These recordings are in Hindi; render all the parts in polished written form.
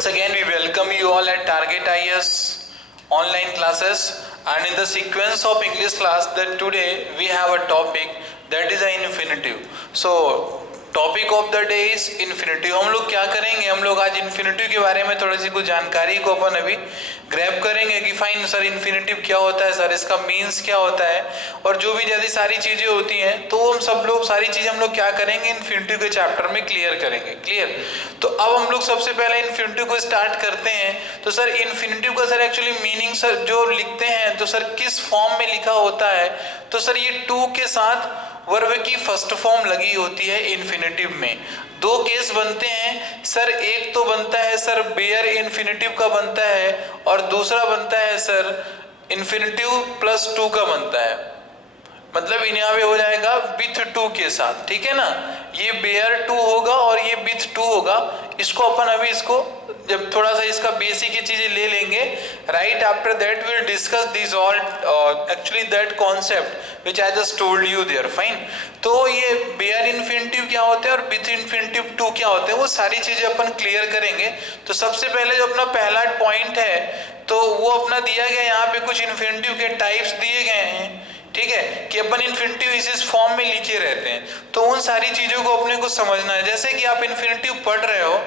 Once again, we welcome you all at Target IS online classes, and in the sequence of English class that today we have a topic that is an infinitive. So topic of the day is infinitive. हम लोग क्या करेंगे, हम लोग आज इन्फिनिटिव के बारे में थोड़ी सी कुछ जानकारी को अपन अभी ग्रैब करेंगे कि फाइन सर इन्फिनिटिव क्या होता है, सर इसका मीन्स क्या होता है, और जो भी जैसी सारी चीजें होती हैं तो हम सब लोग सारी चीजें हम लोग क्या करेंगे इन्फिनिटिव के चैप्टर में क्लियर करेंगे। क्लियर? तो अब हम लोग सबसे पहले इन्फिनिटिव को स्टार्ट करते हैं। तो सर इन्फिनिटिव का सर एक्चुअली मीनिंग सर जो लिखते हैं तो सर किस फॉर्म में लिखा होता है, तो सर ये टू के साथ वर्ब की फर्स्ट फॉर्म लगी होती है इन्फिनिटिव में। दो केस बनते हैं सर, एक तो बनता है सर बेयर इन्फिनिटिव का बनता है, और दूसरा बनता है सर इन्फिनिटिव प्लस टू का बनता है। मतलब यहाँ पे हो जाएगा विथ टू के साथ, ठीक है ना। ये बेयर टू होगा और ये विथ टू होगा। इसको अपन अभी इसको जब थोड़ा सा इसका बेसिक की चीजें ले लेंगे, right after that will discuss this all actually that concept which I just told you there. Fine. तो ये बेयर इन्फिनिटिव क्या होते हैं और विथ इन्फिनिटिव टू क्या होते हैं, वो सारी चीजें अपन क्लियर करेंगे। तो सबसे पहले जो अपना पहला पॉइंट है तो वो अपना दिया गया, यहाँ पे कुछ इन्फिनिटिव के टाइप्स दिए गए हैं, ठीक है, कि अपन इन्फिनिटिव इस फॉर्म में लिखे रहते हैं। तो उन सारी चीजों को अपने को समझना है। जैसे कि आप इन्फिनिटिव पढ़ रहे हो,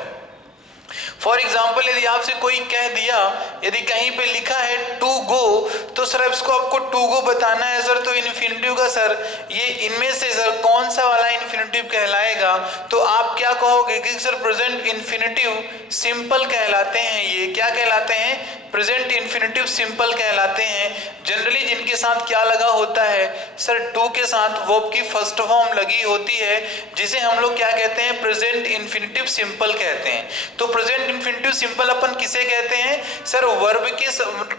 फॉर एग्जाम्पल यदि आपसे कोई कह दिया, यदि कहीं पे लिखा है टू गो, तो सर इसको आपको टू गो बताना है सर, तो इन्फिनिटिव का सर ये इनमें से सर कौन सा वाला इन्फिनिटिव कहलाएगा, तो आप क्या कहोगे कि सर प्रेजेंट इन्फिनिटिव सिंपल कहलाते हैं। ये क्या कहलाते हैं? प्रेजेंट इन्फिनिटिव सिंपल कहलाते हैं। जनरली जिनके साथ क्या लगा होता है सर, टू के साथ वर्ब की फर्स्ट फॉर्म लगी होती है, जिसे हम लोग क्या कहते हैं, प्रेजेंट इन्फिनिटिव सिंपल कहते हैं। तो प्रेजेंट इन्फिनिटिव सिंपल अपन किसे कहते हैं सर, वर्ब के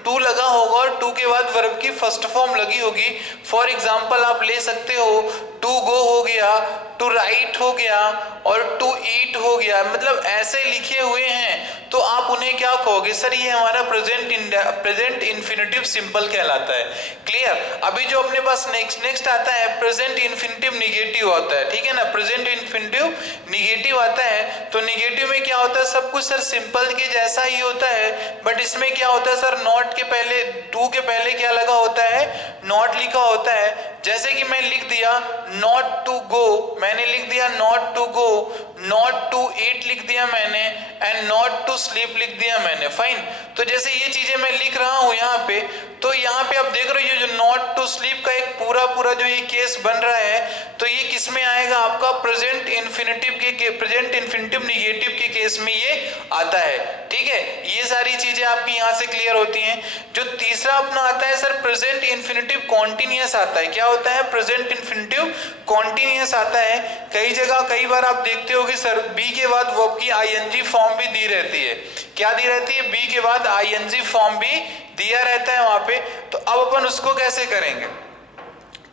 टू लगा होगा और टू के बाद वर्ब की फर्स्ट फॉर्म लगी होगी। फॉर एग्जांपल आप ले सकते हो टू गो हो गया, टू राइट हो गया और टू ईट हो गया। मतलब ऐसे लिखे हुए हैं तो आप उन्हें क्या कहोगे सर, ये हमारा प्रेजेंट इन्फिनिटिव सिंपल कहलाता है। क्लियर? अभी जो अपने पास नेक्स्ट आता है प्रेजेंट इन्फिनिटिव निगेटिव होता है, ठीक है ना। प्रेजेंट इन्फिनिटिव निगेटिव आता है, तो निगेटिव में क्या होता है, सब कुछ सर सिंपल के जैसा ही होता है, बट इसमें क्या होता है सर, नॉट के पहले, टू के पहले क्या लगा होता है, नॉट लिखा होता है। जैसे कि मैं लिख दिया नॉट टू गो, मैंने लिख दिया not to go, not to eat लिख दिया मैंने, एंड नॉट टू स्लीप लिख दिया मैंने। फाइन। तो जैसे ये चीजें मैं लिख रहा हूं यहाँ पे, तो यहाँ पे आप देख रहे हो जो नॉट टू स्लीप का एक पूरा जो ये केस बन रहा है, तो ये किस में आएगा, आपका प्रेजेंट इन्फिनिटिव के प्रेजेंट इन्फिनिटिव निगेटिव के केस में ये आता है। ठीक है, ये सारी चीजें आपकी यहाँ से क्लियर होती हैं। जो तीसरा अपना आता है सर प्रेजेंट इन्फिनिटिव कॉन्टिन्यूअस आता है। क्या होता है? प्रेजेंट इन्फिनिटिव कॉन्टिन्यूअस आता है। कई जगह कई बार आप देखते हो कि सर बी के बाद वर्ब की आईएनजी फॉर्म भी दी रहती है। क्या दी रहती है? बी के बाद आईएनजी फॉर्म भी दिया रहता है वहां पे। तो अब अपन उसको कैसे करेंगे?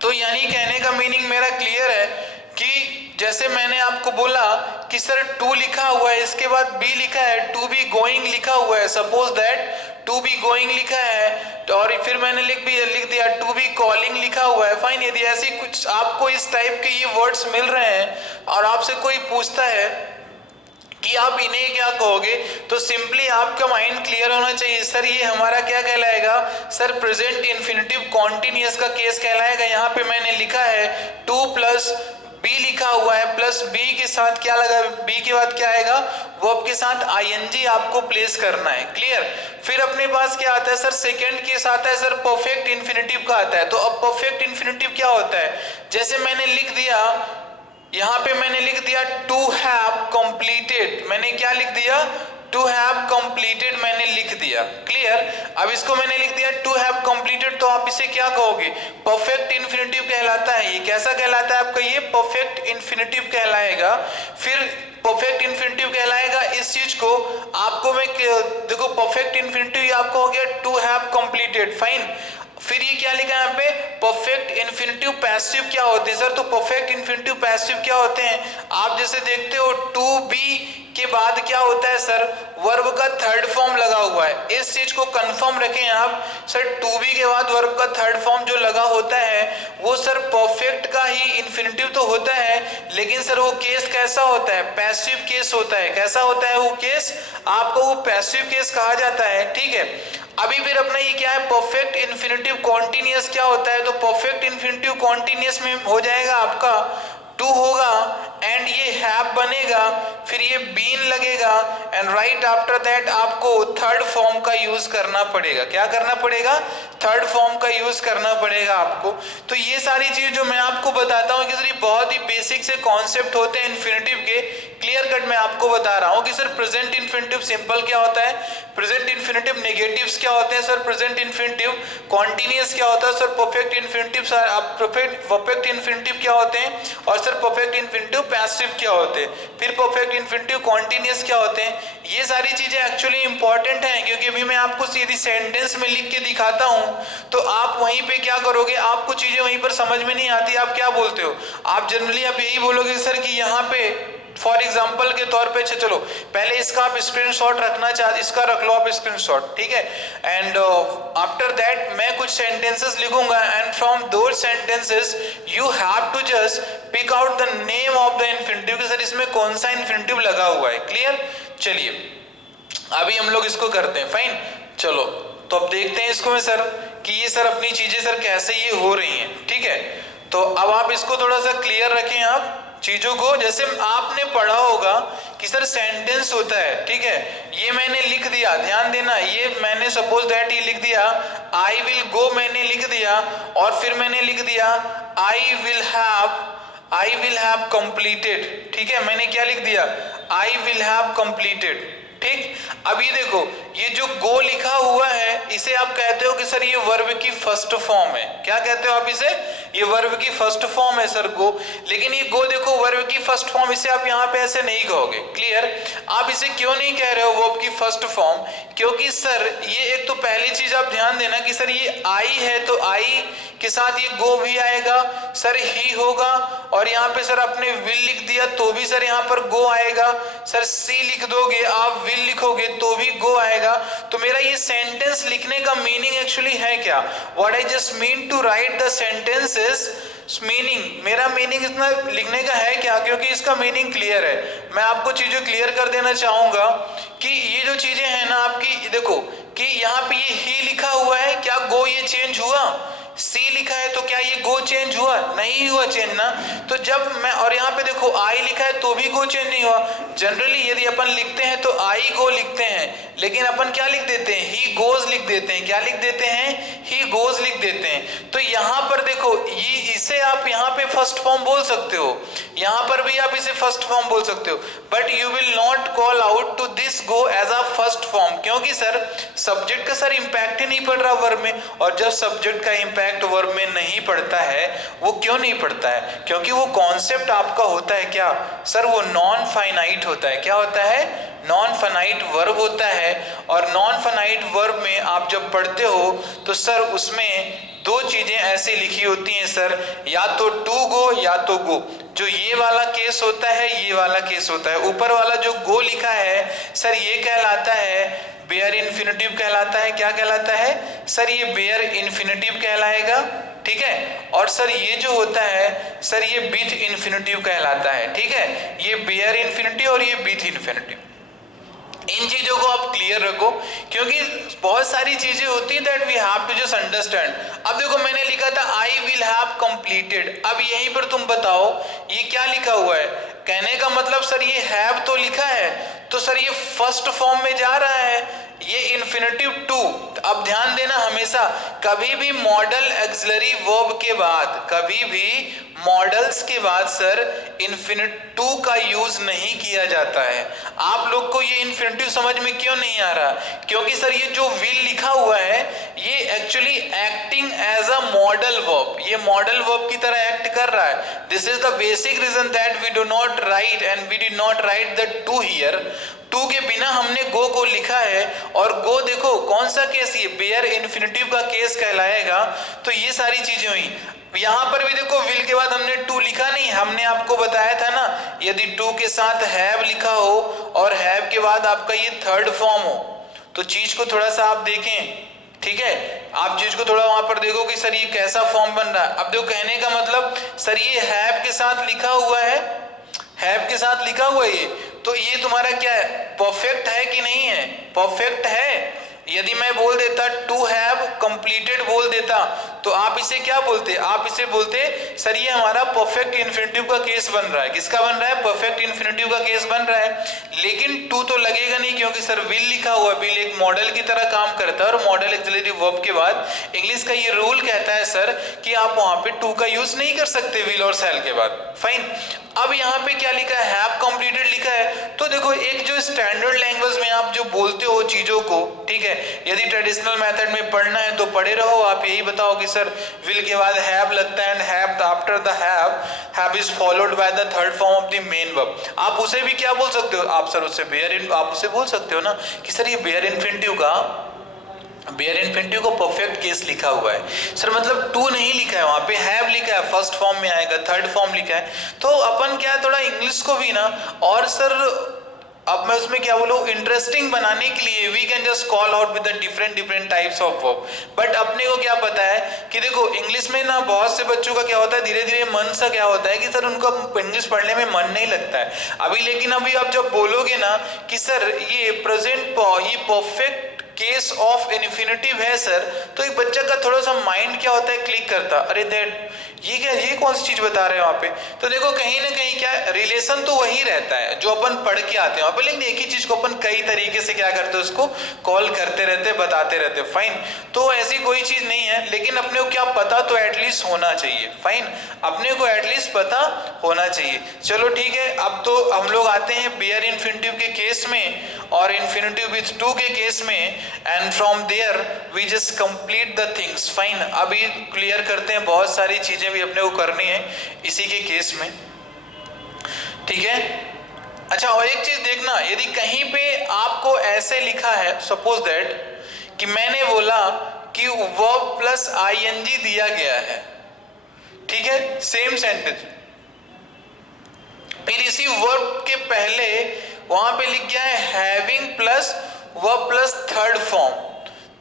तो यानी कहने का मीनिंग मेरा क्लियर है कि जैसे मैंने आपको बोला कि सर टू लिखा हुआ है, इसके बाद बी लिखा है, टू बी गोइंग लिखा हुआ है, suppose that to be going लिखा है, तो और फिर मैंने लिख दिया टू बी कॉलिंग लिखा हुआ है। फाइन। यदि ऐसी कुछ आपको इस टाइप के ये वर्ड्स मिल रहे हैं और आपसे कोई पूछता है कि आप इन्हें क्या कहोगे, तो सिंपली आपका माइंड क्लियर होना चाहिए, सर ये हमारा क्या कहलाएगा सर, प्रेजेंट इन्फिनिटिव कॉन्टिन्यूअस का केस कहलाएगा। यहाँ पे मैंने लिखा है टू प्लस बी लिखा हुआ है, प्लस बी के साथ क्या लगा, बी के बाद क्या आएगा, वर्ब के साथ आईएनजी आपको प्लेस करना है। क्लियर? फिर अपने पास क्या आता है सर, सेकंड केस आता है सर परफेक्ट इन्फिनिटिव का आता है। तो अब परफेक्ट इन्फिनिटिव क्या होता है? जैसे मैंने लिख दिया, यहाँ पे मैंने लिख दिया टू हैव कंप्लीटेड, मैंने क्या लिख दिया, टू हैव कंप्लीटेड मैंने लिख दिया। क्लियर? अब इसको मैंने लिख दिया टू हैव कंप्लीटेड, तो आप इसे क्या कहोगे, परफेक्ट इन्फिनिटिव कहलाता है। ये कैसा कहलाता है आपका, ये परफेक्ट इन्फिनिटिव कहलाएगा। फिर परफेक्ट इन्फिनिटिव कहलाएगा इस चीज को आपको मैं देखो परफेक्ट इन्फिनिटिव आपको हो गया टू हैव कंप्लीटेड। फाइन। फिर ये क्या लिखा है यहाँ पे, परफेक्ट इन्फिनिटिव पैसिव क्या होते हैं सर? तो परफेक्ट इन्फिनिटिव पैसिव क्या होते हैं? आप जैसे देखते हो टू बी के बाद क्या होता है सर, वर्ब का थर्ड फॉर्म लगा हुआ है। इस चीज को कंफर्म रखें आप सर, टू बी के बाद वर्ब का थर्ड फॉर्म जो लगा होता है वो सर परफेक्ट का ही इन्फिनिटिव तो होता है, लेकिन सर वो केस कैसा होता है, पैसिव केस होता है। कैसा होता है वो केस? आपको वो पैसिव केस कहा जाता है, ठीक है। अभी फिर अपना ये क्या है, परफेक्ट इन्फिनिटिव कॉन्टिन्यूअस क्या होता है? तो परफेक्ट इन्फिनिटिव कॉन्टिन्यूअस में हो जाएगा आपका टू होगा एंड ये हैव बनेगा, फिर ये बीन लगेगा एंड राइट आफ्टर दैट आपको थर्ड फॉर्म का यूज करना पड़ेगा। क्या करना पड़ेगा? थर्ड फॉर्म का यूज करना पड़ेगा आपको। तो ये सारी चीज जो मैं आपको बताता हूँ कि सर ये बहुत ही बेसिक से कॉन्सेप्ट होते हैं इन्फिनिटिव के, क्लियर कट मैं आपको बता रहा हूँ कि सर प्रेजेंट इन्फिनिटिव सिंपल क्या होता है, प्रेजेंट इन्फिनिटिव नेगेटिव्स क्या होते हैं सर, प्रेजेंट इन्फिनिटिव कॉन्टिन्यूअस क्या होता है sir, perfect infinitive perfect infinitive क्या होते हैं, और सर परफेक्ट इन्फिनिटिव पैसिव क्या होते हैं, फिर परफेक्ट इन्फिनिटिव कॉन्टिन्यूअस क्या होते हैं। ये सारी चीजें एक्चुअली इंपॉर्टेंट हैं, क्योंकि अभी मैं आपको सीधी सेंटेंस में लिख के दिखाता हूं तो आप वहीं पे क्या करोगे, आपको चीजें वहीं पर समझ में नहीं आती, आप क्या बोलते हो, आप जनरली आप यही बोलोगे सर कि यहाँ पे फॉर एग्जाम्पल के तौर पे, चलो पहले इसका आप स्क्रीनशॉट रखना चाहते, इसका रख लो आप स्क्रीनशॉट, ठीक है। एंड आफ्टर दैट मैं कुछ सेंटेंसेस लिखूंगा and from those sentences you have to just pick out the name of the infinitive कि सर इसमें कौन सा इन्फिनिटिव लगा हुआ है, क्लियर। चलिए अभी हम लोग इसको करते हैं, फाइन। चलो तो अब देखते हैं इसको में सर कि ये सर अपनी चीजें सर कैसे ये हो रही हैं, ठीक है। तो अब आप इसको थोड़ा सा क्लियर रखें आप चीजों को, जैसे आपने पढ़ा होगा कि सर सेंटेंस होता है, ठीक है। ये मैंने लिख दिया, ध्यान देना, ये मैंने सपोज दैट ये लिख दिया आई विल गो, मैंने लिख दिया, और फिर मैंने लिख दिया आई विल हैव कंप्लीटेड, ठीक है। मैंने क्या लिख दिया, आई विल हैव कंप्लीटेड, ठीक। अब ये देखो ये जो गो लिखा हुआ है इसे आप कहते हो कि सर ये वर्ब की फर्स्ट फॉर्म है। क्या कहते हो आप इसे, ये वर्ब की फर्स्ट फॉर्म है सर गो। लेकिन ये गो देखो वर्ब की फर्स्ट फॉर्म, इसे आप यहाँ पे ऐसे नहीं कहोगे, क्लियर। आप इसे क्यों नहीं कह रहे हो वर्ब की फर्स्ट फॉर्म, क्योंकि सर ये एक तो पहली चीज आप ध्यान देना कि सर ये आई है तो आई के साथ ये गो भी आएगा, सर ही होगा, और यहाँ पे सर आपने विल लिख दिया तो भी सर यहाँ पर गो आएगा, सर सी लिख दोगे आप विल लिखोगे तो भी गो आएगा। तो मेरा ये सेंटेंस लिखने का मीनिंग एक्चुअली है क्या, what I just mean to write the sentences meaning, मेरा मीनिंग इतना लिखने का है क्या, क्योंकि इसका मीनिंग क्लियर है। मैं आपको चीजें क्लियर कर देना चाहूंगा कि ये जो चीजें हैं ना आपकी, देखो कि यहाँ पे ये ही लिखा हुआ है, क्या गो ये चेंज हुआ, सी लिखा है तो क्या ये गो चेंज हुआ, नहीं हुआ चेंज ना। तो जब मैं, और यहाँ पे देखो आई लिखा है तो भी गो चेंज नहीं हुआ। जनरली यदि अपन लिखते हैं तो आई गो लिखते हैं, लेकिन अपन क्या लिख देते हैं, ही गोज लिख देते हैं। क्या लिख देते हैं, ही गोज लिख देते हैं। तो यहाँ पर देखो ये, इसे आप यहाँ पे फर्स्ट फॉर्म बोल सकते हो, यहाँ पर भी आप इसे फर्स्ट फॉर्म बोल सकते हो, but you will not call out to this go as a first form, क्योंकि सर सब्जेक्ट का सर इंपैक्ट ही नहीं पड़ रहा वर्ब में। और जब सब्जेक्ट का इंपैक्ट वर्ब में नहीं पड़ता है, वो क्यों नहीं पड़ता है, क्योंकि वो कॉन्सेप्ट आपका होता है क्या सर, वो नॉन फाइनाइट होता है। क्या होता है, नॉन फाइनाइट वर्ब होता है। और नॉन फाइनाइट वर्ब में आप जब पढ़ते हो तो सर उसमें दो चीजें ऐसी लिखी होती हैं सर, या तो टू गो या तो गो। जो ये वाला केस होता है, ये वाला केस होता है। ऊपर वाला जो गो लिखा है सर ये कहलाता है बेयर इन्फिनिटिव कहलाता है। क्या कहलाता है सर, ये बेयर इन्फिनिटिव कहलाएगा, ठीक है। और सर ये जो होता है सर ये विथ इन्फिनिटिव कहलाता है, ठीक है। ये बेयर इन्फिनिटिव और ये विथ इन्फिनिटिव, इन चीजों को आप क्लियर रखो, क्योंकि बहुत सारी चीजें होती है that we have to just understand. अब देखो मैंने लिखा था आई विल हैव कंप्लीटेड, अब यहीं पर तुम बताओ ये क्या लिखा हुआ है। कहने का मतलब सर ये हैव तो लिखा है, तो सर ये फर्स्ट फॉर्म में जा रहा है, ये इन्फिनिटिव टू। अब ध्यान देना हमेशा कभी भी मॉडल एक्सिलरी वर्ब के बाद, कभी भी मॉडल्स के बाद सर इन्फिनिट टू का यूज नहीं किया जाता है। आप लोग को ये इन्फिनिटिव समझ में क्यों नहीं आ रहा, क्योंकि सर ये जो विल लिखा हुआ है ये actually acting as a modal verb, ये मॉडल वर्ब की तरह एक्ट कर रहा है। This is the basic reason that we do not write and we did not write the to here, to के बिना हमने गो को लिखा है, और गो देखो कौन सा केस, ये बेयर इन्फिनिटिव का केस कहलाएगा। तो ये सारी चीजें हुई। यहां पर भी देखो विल के बाद हमने टू लिखा नहीं, हमने आपको बताया था ना, यदि टू के साथ हैव लिखा हो और हैव के बाद आपका ये थर्ड फॉर्म हो, तो चीज को थोड़ा सा आप देखें, ठीक है, आप चीज को थोड़ा वहां पर देखो कि सर ये कैसा फॉर्म बन रहा है। अब देखो कहने का मतलब सर ये हैव के साथ लिखा हुआ है, हैव के साथ लिखा हुआ है ये, तो ये तुम्हारा क्या है, परफेक्ट है कि नहीं है, परफेक्ट है। यदि मैं बोल देता टू हैव कंप्लीटेड बोल देता, तो आप इसे क्या बोलते, आप इसे बोलते सर ये हमारा परफेक्ट इन्फिनिटिव का केस बन रहा है। किसका बन रहा है, परफेक्ट इन्फिनिटिव का केस बन रहा है। लेकिन टू तो लगेगा नहीं, क्योंकि सर विल लिखा हुआ, विल एक मॉडल की तरह काम करता है, और मॉडल एक्सिलरी वर्ब के बाद इंग्लिश का ये रूल कहता है सर कि आप वहां पे टू का यूज नहीं कर सकते विल और शैल के बाद। फाइन, अब यहाँ पे क्या लिखा है, हैव कंप्लीटेड लिखा है। तो देखो एक जो स्टैंडर्ड लैंग्वेज में आप जो बोलते हो चीजों को, ठीक है, यदि ट्रेडिशनल मेथड में पढ़ना है तो पढ़े रहो, आप यही बताओ कि सर विल के बाद हैव लगता है, and have after the have is followed by the third form of the main verb. आप उसे भी क्या बोल सकते हो, आप सर उससे बेयर, आप उसे बोल सकते हो ना कि सर ये बेयर इन्फिनिटिव का, बेयर इन्फिनिटिव को परफेक्ट केस लिखा हुआ है सर, मतलब टू नहीं लिखा है, वहां पे हैव लिखा है, फर्स्ट फॉर्म में आएगा, थर्ड फॉर्म लिखा है। तो अपन क्या थोड़ा इंग्लिश को भी ना, और सर अब मैं उसमें क्या बोलूं, इंटरेस्टिंग बनाने के लिए we can just call out with the different types of verb. But अपने को क्या पता है कि देखो इंग्लिश में ना बहुत से बच्चों का क्या होता है, धीरे धीरे मन सा क्या होता है कि सर उनको इंग्लिश पढ़ने में मन नहीं लगता है अभी। लेकिन अभी आप जब बोलोगे ना कि सर ये प्रेजेंट, ये परफेक्ट केस ऑफ इन्फिनिटिव है सर, तो एक बच्चा का थोड़ा सा माइंड क्या होता है, क्लिक करता, अरे दैट ये क्या, ये कौन सी चीज बता रहे हैं वहां पे। तो देखो कहीं ना कहीं क्या रिलेशन तो वही रहता है जो अपन पढ़ के आते हैं वहां पे, लेकिन एक ही चीज को अपन कई तरीके से क्या करते हैं, उसको कॉल करते रहते, बताते रहते। फाइन, तो ऐसी कोई चीज नहीं है, लेकिन अपने को क्या पता तो एटलीस्ट होना चाहिए। फाइन, अपने को एटलीस्ट पता होना चाहिए। चलो ठीक है, अब तो हम लोग आते हैं बेयर इन्फिनिटिव के केस में और इन्फिनिटिव विथ टू के केस में, and from there we just complete the things. Fine, अभी क्लियर करते हैं, बहुत सारी चीजें भी अपने को करनी है इसी के केस में, ठीक है। अच्छा, और एक चीज देखना, यदि कहीं पे आपको ऐसे लिखा है, सपोज दैट कि मैंने बोला कि वर्ब प्लस आईएनजी दिया गया है, ठीक है, सेम सेंटेंस, फिर इसी वर्ब के पहले वहां पे लिख गया है having plus verb plus third form.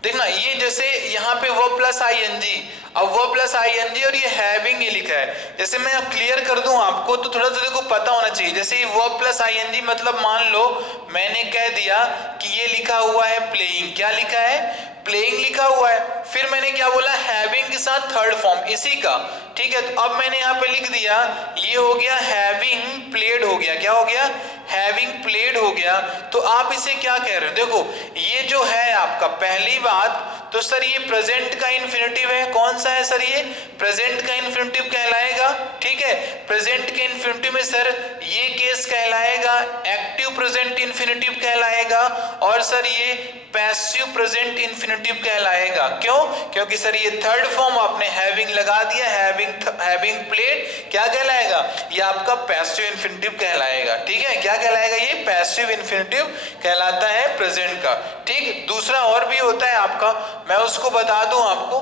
देखना ये जैसे यहाँ पे वर्ब प्लस आईएनजी, अब वर्ब प्लस आईएनजी और ये हैविंग ये लिखा है। जैसे मैं अब क्लियर कर दूं आपको तो थोड़ा सा देखो पता होना चाहिए। जैसे ये वर्ब प्लस आईएनजी मतलब मान लो मैंने कह दिया कि ये लिखा हुआ है प्लेइंग, क्या लिखा है, प्लेइंग लिखा हुआ है, फिर मैंने क्या बोला हैविंग के साथ थर्ड फॉर्म इसी का, ठीक है। तो अब मैंने यहाँ पे लिख दिया ये हो गया हैविंग प्लेड हो गया, क्या हो गया, हैविंग प्लेड हो गया। तो आप इसे क्या कह रहे हो, देखो ये जो है आपका पहली बात तो सर ये प्रेजेंट का इन्फिनिटिव है, कौन सा है सर, ये प्रेजेंट का इन्फिनिटिव कहलाएगा, ठीक है। प्रेजेंट के इन्फिनिटिव में सर ये केस कहलाएगा एक्टिव प्रेजेंट इन्फिनिटिव कहलाएगा, और सर ये पैसिव प्रेजेंट इन्फिनिटिव कहलाएगा। क्यों, क्योंकि सर ये थर्ड फॉर्म आपने हैविंग लगा दिया, हैविंग प्लेड क्या कहलाएगा, ये आपका पैसिव इन्फिनिटिव कहलाएगा, ठीक है। क्या कहलाएगा, ये पैसिव इन्फिनिटिव कहलाता है प्रेजेंट का, ठीक। दूसरा और भी होता है आपका, मैं उसको बता दूं आपको।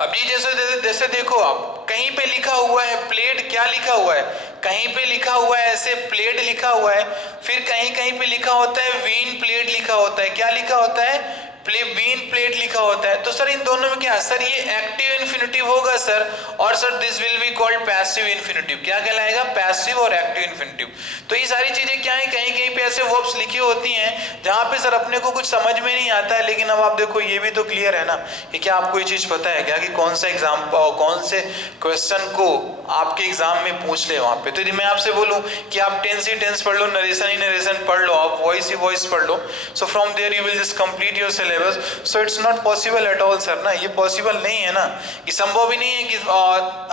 अब ये जैसे देखो आप कहीं पे लिखा हुआ है प्लेड, क्या लिखा हुआ है, कहीं पे लिखा हुआ है ऐसे प्लेड लिखा हुआ है, फिर कहीं कहीं पे लिखा होता है वीन प्लेड लिखा होता है, क्या लिखा होता है, वीन प्लेट लिखा होता है। तो सर इन दोनों में क्या, सर ये एक्टिव इन्फिनिटिव होगा सर, और sir this will be called passive infinitive, क्या कहलाएगा, पैसिव और एक्टिव इन्फिनिटिव। तो ये सारी चीजें क्या है, कहीं कहीं पे ऐसे वर्ब्स लिखी होती हैं जहां पे सर अपने को कुछ समझ में नहीं आता है। लेकिन अब आप देखो ये भी तो क्लियर है ना कि क्या आपको ये चीज पता है क्या कि कौन सा एग्जाम, कौन से क्वेश्चन को आपके एग्जाम में पूछ ले वहां पे। तो यदि मैं आपसे बोलूं कि आप टेंस ही टेंस पढ़ लो, नरेशन ही नरेशन पढ़ लो, आप वॉइस ही वॉइस पढ़ लो, so from there you will just complete your syllabus. So it's not possible at all sir ना, ये पॉसिबल नहीं है ना, ये संभव ही नहीं है कि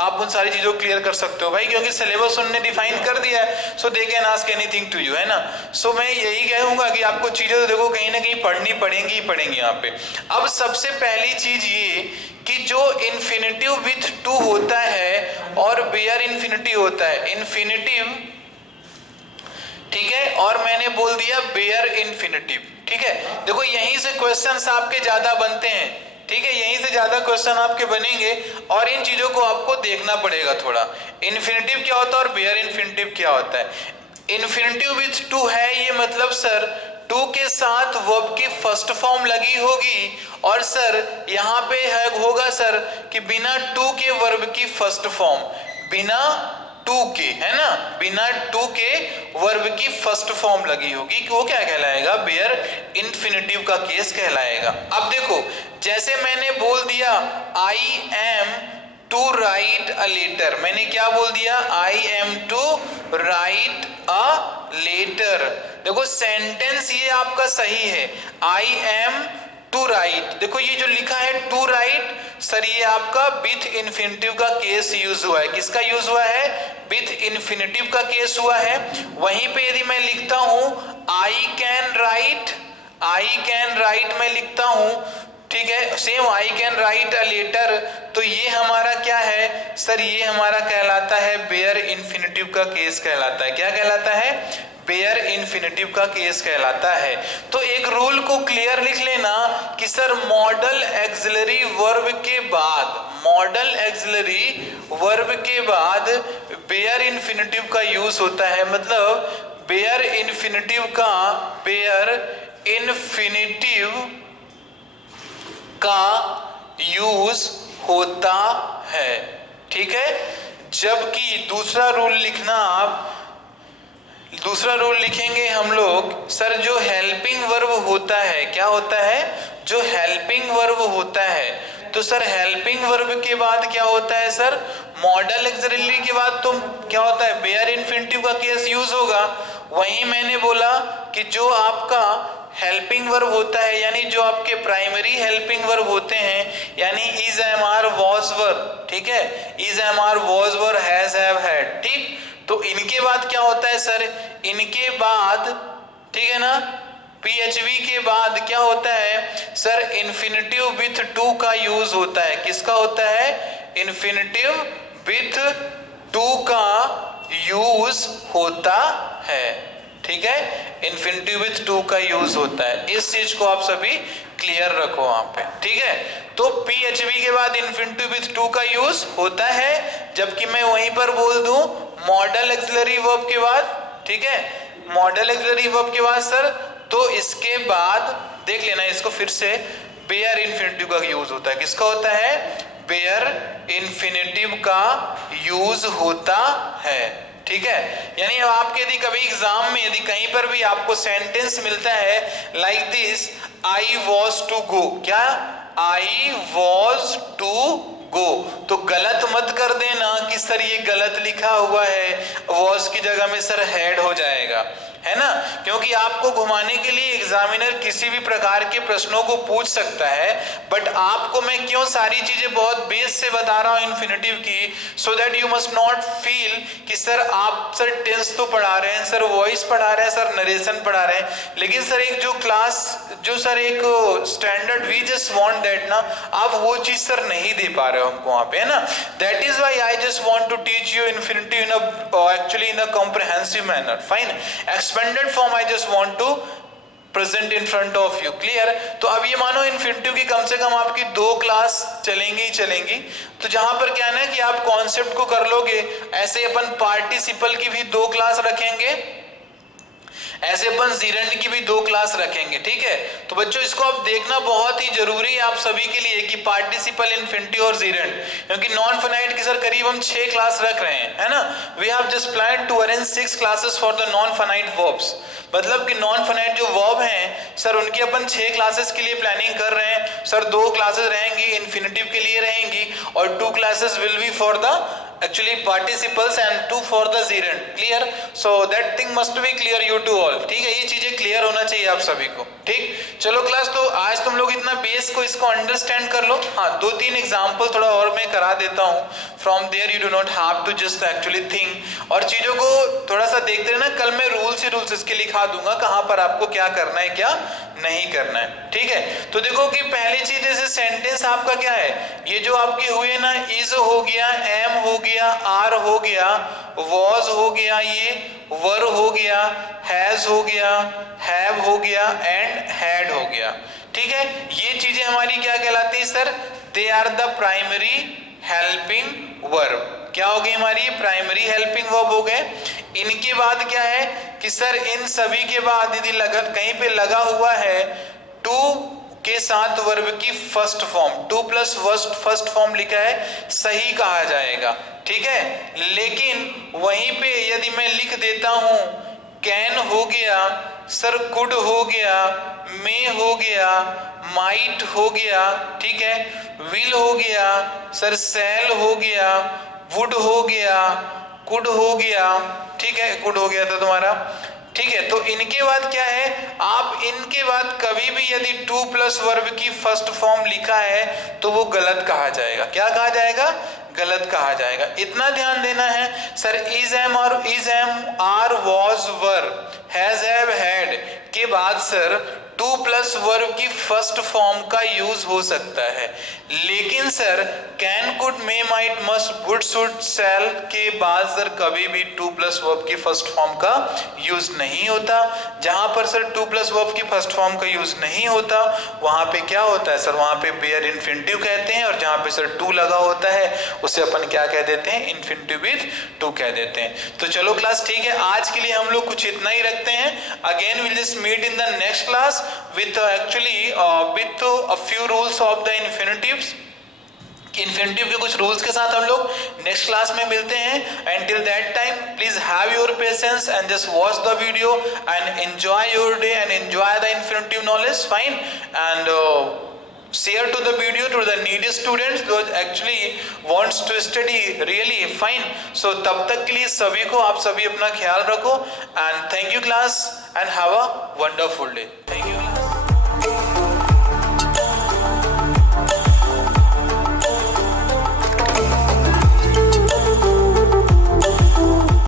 आप उन सारी चीजों को क्लियर कर सकते हो भाई, क्योंकि सिलेबस उन्होंने डिफाइन कर दिया है, so they can ask anything to you, है ना। सो मैं यही कहूंगा कि आपको चीजें तो देखो कहीं ना कहीं पढ़नी पड़ेंगी ही पड़ेंगी यहाँ पे। अब सबसे पहली चीज ये कि जो इन्फिनिटिव विथ टू होता है और बेयर इन्फिनिटिव होता है, इन्फिनिटिव ठीक है, और मैंने बोल दिया बेयर इन्फिनिटिव। ठीक है, देखो यहीं से क्वेश्चंस आपके ज्यादा बनते हैं। ठीक है, यहीं से ज्यादा क्वेश्चन आपके बनेंगे और इन चीजों को आपको देखना पड़ेगा थोड़ा। इन्फिनिटिव क्या होता है और बेयर इन्फिनिटिव क्या होता है। इन्फिनिटिव विथ टू है, ये मतलब सर टू के साथ वर्ब की फर्स्ट फॉर्म लगी होगी, और सर यहाँ पे है होगा सर कि बिना टू के वर्ब की फर्स्ट फॉर्म, बिना टू के, है ना, बिना टू के वर्ब की फर्स्ट फॉर्म लगी होगी, वो क्या कहलाएगा, बेयर इन्फिनिटिव का केस कहलाएगा। अब देखो जैसे मैंने बोल दिया I am to write a letter, मैंने क्या बोल दिया, I am to write a letter. देखो सेंटेंस ये आपका सही है, आई एम टू राइट। देखो ये जो लिखा है टू राइट, सर ये आपका विथ इन्फिनिटिव का केस यूज हुआ है। किसका यूज हुआ है, विथ इन्फिनिटिव का केस हुआ है। वहीं पे यदि मैं लिखता हूं I can write, I can write मैं लिखता हूं, ठीक है, same I can write a letter, तो ये हमारा क्या है सर, ये हमारा कहलाता है बेयर इन्फिनिटिव का केस कहलाता है। क्या कहलाता है, बेयर इन्फिनिटिव का केस कहलाता है। तो एक रूल को क्लियर लिख लेना कि सर मॉडल एक्सिलरी वर्ब के बाद, मॉडल एक्सिलरी वर्ब के बाद बेयर इन्फिनिटिव का यूज होता है। मतलब बेयर इन्फिनिटिव का, बेयर इन्फिनिटिव का यूज होता है। ठीक है, जबकि दूसरा रूल लिखना आप, दूसरा रूल लिखेंगे हम लोग सर, जो हेल्पिंग वर्ब होता है, क्या होता है, जो हेल्पिंग वर्ब होता है, तो सर हेल्पिंग वर्ब के बाद क्या होता है सर, मॉडल एक्सिलरी के बाद तो क्या होता है, बेयर इन्फिनिटिव का केस यूज होगा। वहीं मैंने बोला कि जो आपका हेल्पिंग वर्ब होता है, यानी जो आपके प्राइमरी हेल्पिंग वर्ब होते हैं, यानी is, am, are, was verb, ठीक है, is, am, are, was verb, has, have, had, ठीक, तो इनके बाद क्या होता है सर, इनके बाद, ठीक है ना, PHV के बाद क्या होता है सर, इन्फिनिटिव विथ टू का यूज होता है। किसका होता है, इन्फिनिटिव विथ टू का यूज होता है। ठीक है, इन्फिनिटिव विथ टू का यूज होता है। इस चीज को आप सभी क्लियर रखो वहां पे। ठीक है, तो PHV के बाद इन्फिनिटिव विथ टू का यूज होता है, जबकि मैं वहीं पर बोल दूं मॉडल एक्सिलरी वर्ब के बाद, ठीक है, मॉडल एक्सिलरी वर्ब के बाद सर, तो इसके बाद देख लेना इसको फिर से, बेयर इन्फिनिटिव का यूज होता है। किसका होता है, बेयर इन्फिनिटिव का यूज होता है। ठीक है, यानी आपके यदि कभी एग्जाम में यदि कहीं पर भी आपको सेंटेंस मिलता है like this, I was to go, क्या, आई वॉज टू गो, तो गलत मत कर देना कि सर ये गलत लिखा हुआ है, वॉज की जगह में सर हैड हो जाएगा, है ना, क्योंकि आपको घुमाने के लिए एग्जामिनर किसी भी प्रकार के प्रश्नों को पूछ सकता है। बट आपको मैं क्यों सारी चीजें बहुत बेस से बता रहा हूं इन्फिनिटिव की, so that you must not feel कि सर आप सर टेंस तो पढ़ा रहे हैं, सर वॉइस पढ़ा रहे हैं, सर नरेशन पढ़ा रहे हैं, लेकिन सर एक जो क्लास, जो सर एक standard we just want that ना, आप वो चीज सर नहीं दे पा रहे हो हमको वहां पे, है ना। That is why I just want to teach you infinitive in a actually in a comprehensive manner, fine, expanded form I just want to present in front of you, clear. तो अब ये मानो इन्फिनिटिव की कम से कम आपकी 2 क्लास चलेंगी ही चलेंगी, तो जहां पर क्या है ना कि आप कॉन्सेप्ट को कर लोगे, ऐसे अपन पार्टिसिपल की भी 2 क्लास रखेंगे, ऐसे अपन जीरेंड की भी 2 क्लास रखेंगे। ठीक है, तो बच्चों इसको आप देखना बहुत ही जरूरी है आप सभी के लिए कि पार्टिसिपल, इन्फिनिटिव और जीरेंड, क्योंकि नॉन फाइनाइट की सर करीब हम 6 क्लास रख रहे हैं, है ना। We have just plan to arrange 6 classes for the non finite verbs, मतलब कि नॉन फाइनाइट जो वर्ब हैं सर उनकी अपन 6 क्लासेस के लिए प्लानिंग कर रहे हैं। सर 2 क्लासेस रहेंगी इन्फिनिटिव के लिए रहेंगी, और 2 classes will be for the actually participles and 2 for the gerund, clear, so that thing must be clear you to all। ठीक है, ये चीजें क्लियर होना चाहिए आप सभी को। ठीक, चलो क्लास, तो आज तुम लोग इतना बेस को इसको अंडरस्टैंड कर लो। हाँ, 2-3 एग्जांपल थोड़ा और मैं करा देता हूँ, from there you do not have to just actually think, और चीजों को थोड़ा सा देखते रहना। कल मैं रूल्स ही रूल्स इसके लिखा दूंगा, कहाँ पर आपको क्या करना है क्या नहीं करना है, ठीक है। तो देखो कि पहली चीज जैसे सेंटेंस आपका क्या है, ये जो आपके हुए ना, इज हो गया, एम हो गया, आर हो गया, वॉज हो गया, ये वर हो गया, हैज हो गया, हैव हो गया एंड हैड हो गया, ठीक है। ये चीजें हमारी क्या कहलाती है sir, they are the primary helping verb. क्या हो गई हमारी, प्राइमरी हेल्पिंग वर्ब हो गए। इनके बाद क्या है कि सर इन सभी के बाद यदि कहीं पे लगा हुआ है टू के साथ वर्ब की first form, two plus first form लिखा है, सही कहा जाएगा, ठीक है। लेकिन वहीं पे यदि मैं लिख देता हूं कैन हो गया, सर कुड हो गया, मे हो गया, माइट हो गया, ठीक है, विल हो गया, सर सेल हो गया, वुड हो गया, कुड हो गया, ठीक है, कुड हो गया था तुम्हारा, ठीक है। तो इनके बाद क्या है, आप इनके बाद कभी भी यदि टू प्लस वर्ब की फर्स्ट फॉर्म लिखा है तो वो गलत कहा जाएगा। क्या कहा जाएगा, गलत कहा जाएगा। इतना ध्यान देना है सर, इज एम और is am, are was were, has have had के बाद सर टू प्लस वर्ब की फर्स्ट फॉर्म का यूज हो सकता है, लेकिन sir can could may might must would should shall के बाद सर कभी भी टू प्लस वर्ब की फर्स्ट फॉर्म का यूज नहीं होता। जहां पर सर टू प्लस वर्ब की फर्स्ट फॉर्म का यूज नहीं होता वहां पे क्या होता है सर, वहां पे बेयर इन्फिनिटिव कहते हैं, और जहां पे सर टू लगा होता है उसे अपन क्या कह देते हैं, इन्फिनिटिव विद टू कह देते हैं। तो चलो क्लास ठीक है, आज के लिए हम लोग कुछ इतना ही रखते हैं। Again will just meet in the next class with with a few rules of the infinitives। Infinitive के कुछ रूल्स के साथ हम लोग नेक्स्ट क्लास में मिलते हैं। And till that time please have your patience and just watch the video and enjoy your day and enjoy the infinitive knowledge, fine. And share to the video to the needy students those actually wants to study really, fine। so तब तक के लिए सभी को, आप सभी अपना ख्याल रखो and thank you class and have a wonderful day. Thank you.